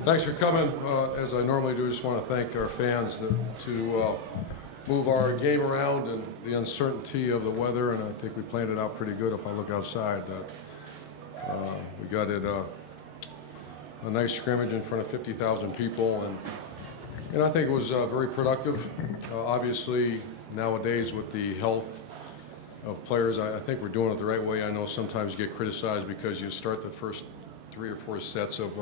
Thanks for coming. As I normally do, I just want to thank our fans to move our game around and the uncertainty of the weather, and I think we planned it out pretty good. If I look outside, we got it a nice scrimmage in front of 50,000 people, and I think it was very productive. Obviously, nowadays with the health of players, I think we're doing it the right way. I know sometimes you get criticized because you start the first 3 or 4 sets of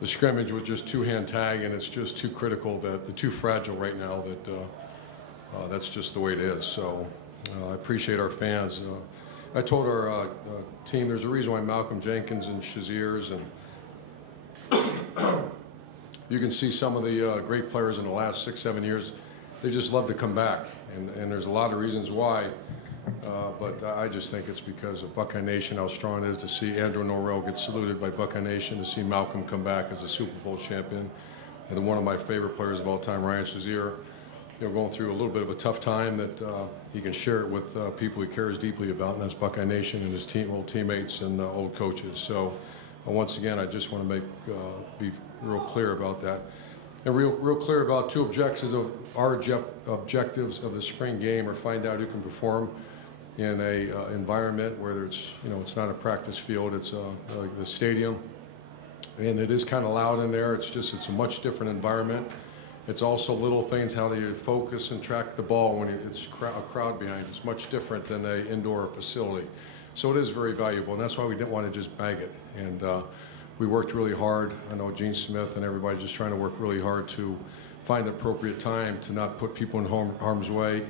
the scrimmage with just two-hand tag, and it's just too critical, too fragile right now that that's just the way it is. So I appreciate our fans. I told our team there's a reason why Malcolm Jenkins and Shaziers and you can see some of the great players in the last 6, 7 years, they just love to come back, and there's a lot of reasons why. But I just think it's because of Buckeye Nation, how strong it is to see Andrew Norrell get saluted by Buckeye Nation, to see Malcolm come back as a Super Bowl champion, and then one of my favorite players of all time, Ryan Shazier, going through a little bit of a tough time, that he can share it with people he cares deeply about, and that's Buckeye Nation and his old teammates and old coaches. So once again, I just want to be real clear about that. And real clear about 2 objectives of our objectives of the spring game are find out who can perform in a environment where it's it's not a practice field, it's the stadium, and it is kind of loud in there. It's a much different environment. It's also little things, how do you focus and track the ball when it's a crowd behind. It's much different than an indoor facility, so it is very valuable, and that's why we didn't want to just bag it. And we worked really hard. I know Gene Smith and everybody just trying to work really hard to find the appropriate time to not put people in harm's way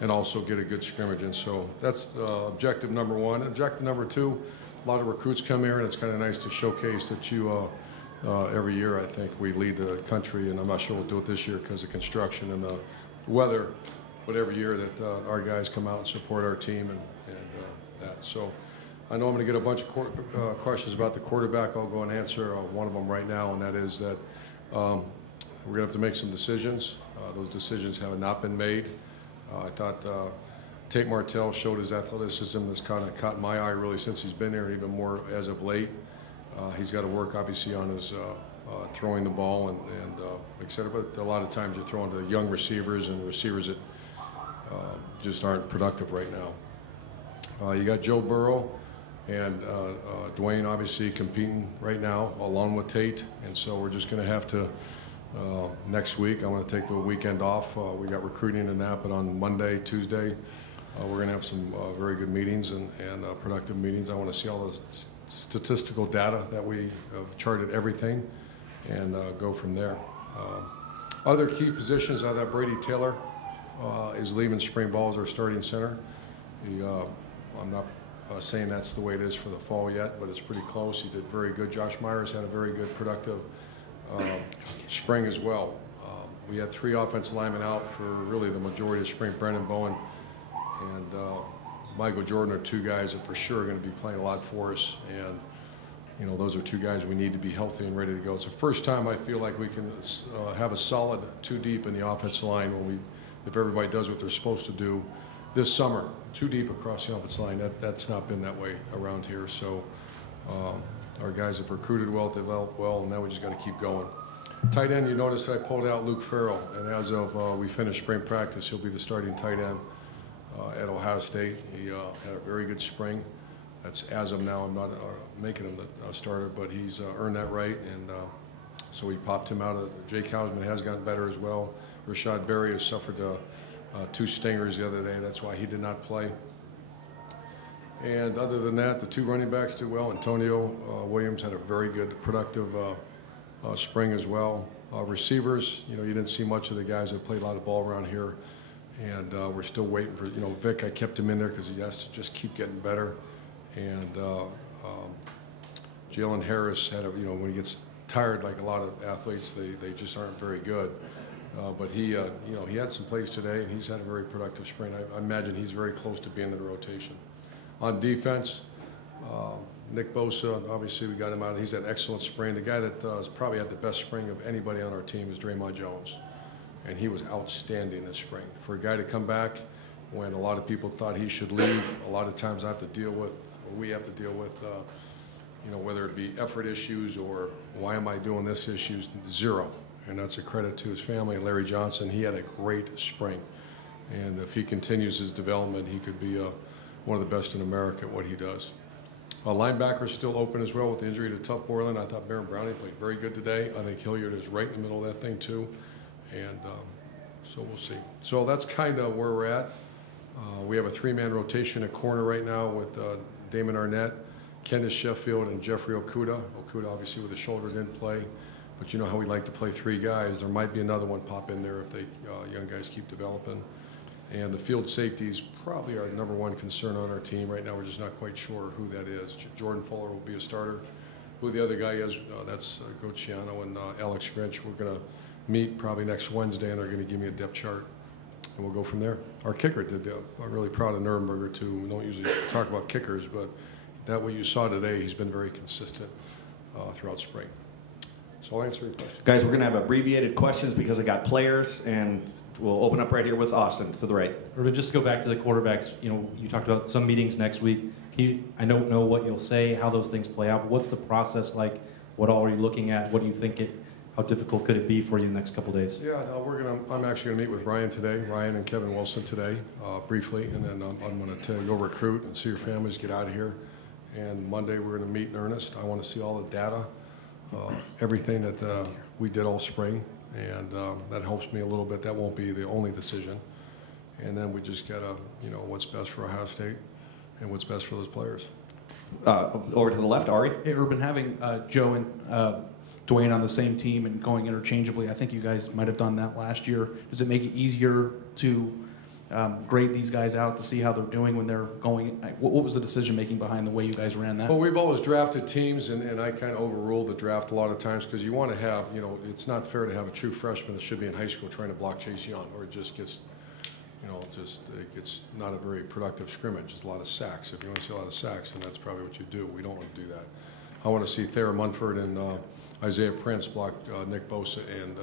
and also get a good scrimmage. And so that's objective number 1. Objective number 2, a lot of recruits come here, and it's kind of nice to showcase that you every year, I think we lead the country, and I'm not sure we'll do it this year because of construction and the weather, but every year that our guys come out and support our team and that. So I know I'm going to get a bunch of questions about the quarterback. I'll go and answer one of them right now, and that is that we're going to have to make some decisions. Those decisions have not been made. I thought Tate Martell showed his athleticism that's kind of caught my eye really since he's been here, and even more as of late. He's got to work obviously on his throwing the ball and et cetera, but a lot of times you're throwing to young receivers and receivers that just aren't productive right now. You got Joe Burrow and Dwayne obviously competing right now along with Tate, and so we're just going to have to next week, I'm going to take the weekend off. We got recruiting and that, but on Monday, Tuesday, we're going to have some very good meetings and productive meetings. I want to see all the statistical data that we have charted everything and go from there. Other key positions, I thought Brady Taylor is leaving spring ball as our starting center. I'm not saying that's the way it is for the fall yet, but it's pretty close. He did very good. Josh Myers had a very good, productive spring as well. We had 3 offensive linemen out for really the majority of spring. Brendan Bowen and Michael Jordan are 2 guys that for sure are going to be playing a lot for us, and those are 2 guys we need to be healthy and ready to go. It's the first time I feel like we can have a solid 2 deep in the offensive line if everybody does what they're supposed to do this summer. 2 deep across the offensive line. That's not been that way around here. So our guys have recruited well, developed well, and now we just got to keep going. Tight end, you notice I pulled out Luke Farrell, and as of we finished spring practice, he'll be the starting tight end at Ohio State. He had a very good spring. That's as of now. I'm not making him the starter, but he's earned that right, and so we popped him out of. Jake Hausman has gotten better as well. Rashad Berry has suffered 2 stingers the other day. That's why he did not play. And other than that, the 2 running backs did well. Antonio Williams had a very good, productive spring as well. Receivers, you didn't see much of the guys that played a lot of ball around here, and we're still waiting for, Vic, I kept him in there because he has to just keep getting better. And Jalen Harris had when he gets tired, like a lot of athletes, they just aren't very good. But he had some plays today, and he's had a very productive spring. I imagine he's very close to being in the rotation. On defense, Nick Bosa, obviously we got him out. He's had excellent spring. The guy that has probably had the best spring of anybody on our team is Draymond Jones, and he was outstanding this spring. For a guy to come back when a lot of people thought he should leave, a lot of times we have to deal with you know, whether it be effort issues or why am I doing this issues, zero. And that's a credit to his family. Larry Johnson, he had a great spring. And if he continues his development, he could be one of the best in America at what he does. Linebacker's still open as well with the injury to Tuff Borland. I thought Baron Browning played very good today. I think Hilliard is right in the middle of that thing too. And so we'll see. So that's kind of where we're at. We have a three-man rotation at corner right now with Damon Arnett, Kenneth Sheffield, and Jeffrey Okuda. Okuda obviously with the shoulder didn't play. But you know how we like to play three guys. There might be another one pop in there if they young guys keep developing. And the field safety is probably our #1 concern on our team. Right now, we're just not quite sure who that is. Jordan Fuller will be a starter. Who the other guy is, that's Gociano and Alex Grinch. We're going to meet probably next Wednesday, and they're going to give me a depth chart. And we'll go from there. Our kicker did, I'm really proud of Nuremberger, too. We don't usually talk about kickers, but that what you saw today, he's been very consistent throughout spring. So I'll answer your question. Guys, we're going to have abbreviated questions because I got players, and we'll open up right here with Austin to the right. Urban, just to go back to the quarterbacks, you know, you talked about some meetings next week. I don't know what you'll say, how those things play out, but what's the process like? What all are you looking at? What do you think how difficult could it be for you in the next couple of days? Yeah, I'm actually going to meet with Ryan today, Ryan and Kevin Wilson today, briefly, and then I'm going to go recruit and see your families, get out of here. And Monday we're going to meet in earnest. I want to see all the data. Everything that we did all spring, and that helps me a little bit. That won't be the only decision. And then we just gotta, you know, what's best for Ohio State and what's best for those players. Over to the left, Ari. Hey, Urban, having Joe and Dwayne on the same team and going interchangeably, I think you guys might have done that last year. Does it make it easier to grade these guys out to see how they're doing when they're going? What was the decision making behind the way you guys ran that? Well, we've always drafted teams, and I kind of overrule the draft a lot of times because you want to have, you know, it's not fair to have a true freshman that should be in high school trying to block Chase Young, or it just gets, you know, it gets not a very productive scrimmage. It's a lot of sacks. If you want to see a lot of sacks, then that's probably what you do. We don't want to do that. I want to see Thayer Munford and Isaiah Prince block Nick Bosa and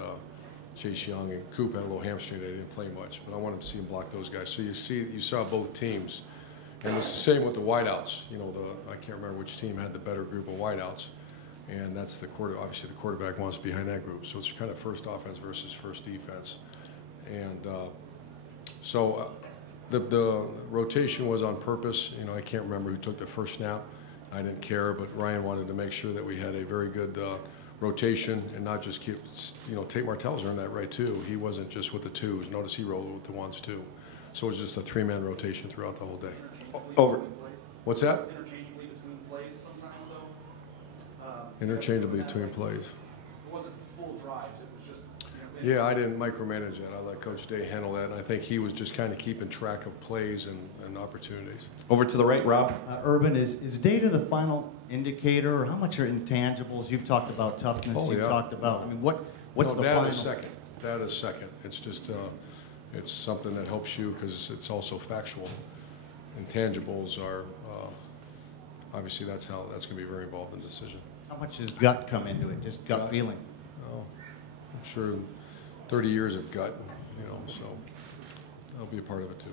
Chase Young, and Coop had a little hamstring. They didn't play much, but I want to see him block those guys. So you saw both teams, and it's the same with the wideouts. You know, I can't remember which team had the better group of wideouts, and that's obviously the quarterback wants to be behind that group. So it's kind of first offense versus first defense, and so the rotation was on purpose. You know, I can't remember who took the first snap. I didn't care, but Ryan wanted to make sure that we had a very good rotation and not just keep, you know, Tate Martell's earned that right too. He wasn't just with the twos. Notice he rolled with the ones too. So it was just a three-man rotation throughout the whole day. Over. What's that? Interchangeably between plays sometimes though? Interchangeably between plays. It wasn't full drives, it was just, you know, Yeah, I didn't micromanage that. I let Coach Day handle that, and I think he was just kind of keeping track of plays and opportunities. Over to the right, Rob. Urban, is data the final indicator, or how much are intangibles? You've talked about toughness. Oh, You've yeah. talked about. I mean, what's No, the that final? is second. That is second. It's just it's something that helps you because it's also factual. Intangibles are obviously that's going to be very involved in the decision. How much does gut come into it? Just gut feeling. Oh, I'm sure 30 years of gut, you know, so that'll be a part of it too.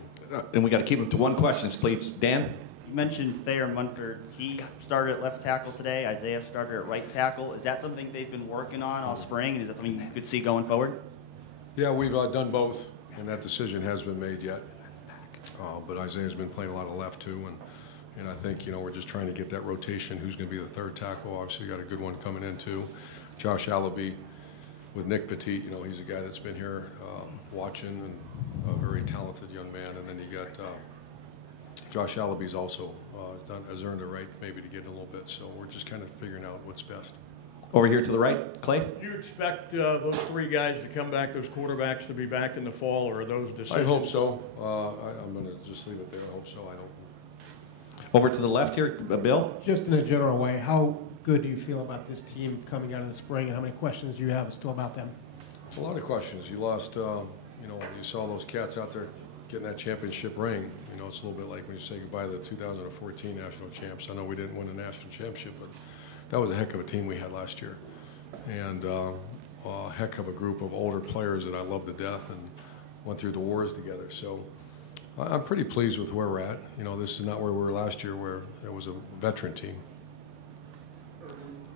And we got to keep them to one question, please. Dan? You mentioned Thayer Munford. He started at left tackle today. Isaiah started at right tackle. Is that something they've been working on all spring, and is that something you could see going forward? Yeah, we've done both, and that decision has been made yet. But Isaiah's been playing a lot of left too, and I think, you know, we're just trying to get that rotation. Who's going to be the third tackle? Obviously, got a good one coming in too. Josh Allaby with Nick Petit. You know, he's a guy that's been here watching, and a very talented young man. And then you got Josh Allaby's also has earned a right maybe to get in a little bit. So we're just kind of figuring out what's best. Over here to the right, Clay? Do you expect those three guys to come back, those quarterbacks to be back in the fall, or are those decisions? I hope so. I'm going to just leave it there. I hope so. I don't. Over to the left here, Bill? Just in a general way, how good do you feel about this team coming out of the spring, and how many questions do you have still about them? A lot of questions. You lost, you know, you saw those cats out there getting that championship ring. You know, it's a little bit like when you say goodbye to the 2014 national champs. I know we didn't win a national championship, but that was a heck of a team we had last year. And a heck of a group of older players that I love to death and went through the wars together. So I'm pretty pleased with where we're at. You know, this is not where we were last year, where it was a veteran team.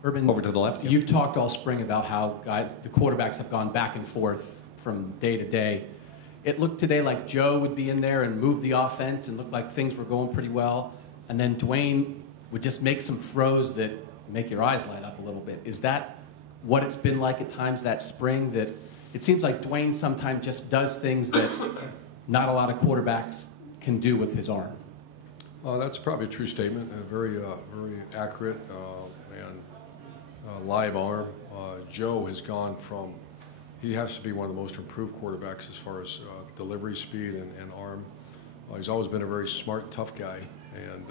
Urban, Over to the left, yeah. You've talked all spring about how the quarterbacks have gone back and forth from day to day. It looked today like Joe would be in there and move the offense and looked like things were going pretty well. And then Dwayne would just make some throws that make your eyes light up a little bit. Is that what it's been like at times that spring? That it seems like Dwayne sometimes just does things that not a lot of quarterbacks can do with his arm. That's probably a true statement, very accurate and live arm. Joe has gone from, he has to be one of the most improved quarterbacks as far as delivery speed and arm. He's always been a very smart, tough guy and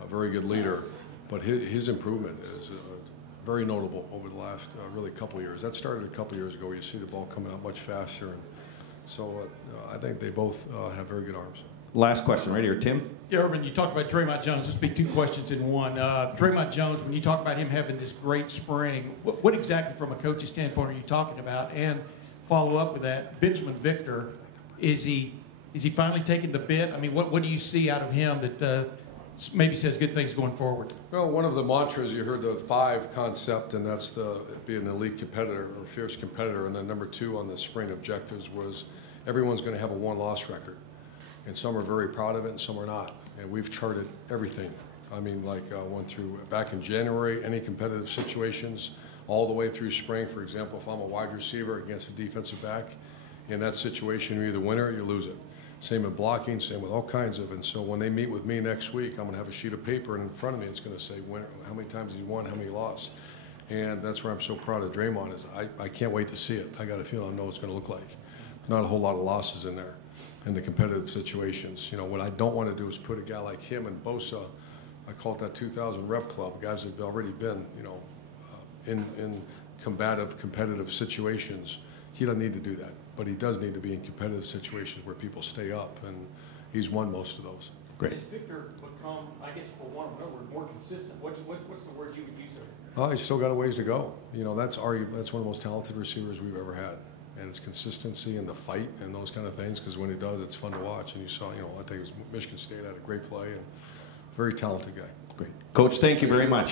a very good leader, but his improvement is very notable over the last really couple of years. That started a couple of years ago. You see the ball coming out much faster, and so I think they both have very good arms. Last question right here, Tim. Yeah, Urban, you talked about Draymond Jones. This will be 2 questions in one. Draymond Jones, when you talk about him having this great spring, what exactly from a coach's standpoint are you talking about? And follow up with that, Benjamin Victor, is he finally taking the bit? I mean, what do you see out of him that maybe says good things going forward? Well, one of the mantras, you heard the 5 concept, and that's be an elite competitor or fierce competitor. And then number 2 on the spring objectives was everyone's going to have a 1-loss record. And some are very proud of it and some are not. And we've charted everything. I mean, like went through back in January, any competitive situations, all the way through spring. For example, if I'm a wide receiver against a defensive back, in that situation, you either win or you lose it. Same with blocking, same with all kinds of. And so when they meet with me next week, I'm going to have a sheet of paper, and in front of me it's going to say winner, how many times he won, how many lost. And that's where I'm so proud of Draymond is I can't wait to see it. I got a feeling I know what it's going to look like. Not a whole lot of losses in there. In the competitive situations. You know, what I don't want to do is put a guy like him and Bosa, I call it that 2,000 rep club, guys that have already been, you know, in competitive situations. He doesn't need to do that, but he does need to be in competitive situations where people stay up, and he's won most of those. Great. Has Victor become, I guess for one another word, more consistent? What's the word you would use there? He's still got a ways to go. You know, that's one of the most talented receivers we've ever had. And it's consistency and the fight and those kind of things, because when he does, it's fun to watch. And you saw, you know, I think it was Michigan State had a great play and very talented guy. Great. Coach, thank you very much.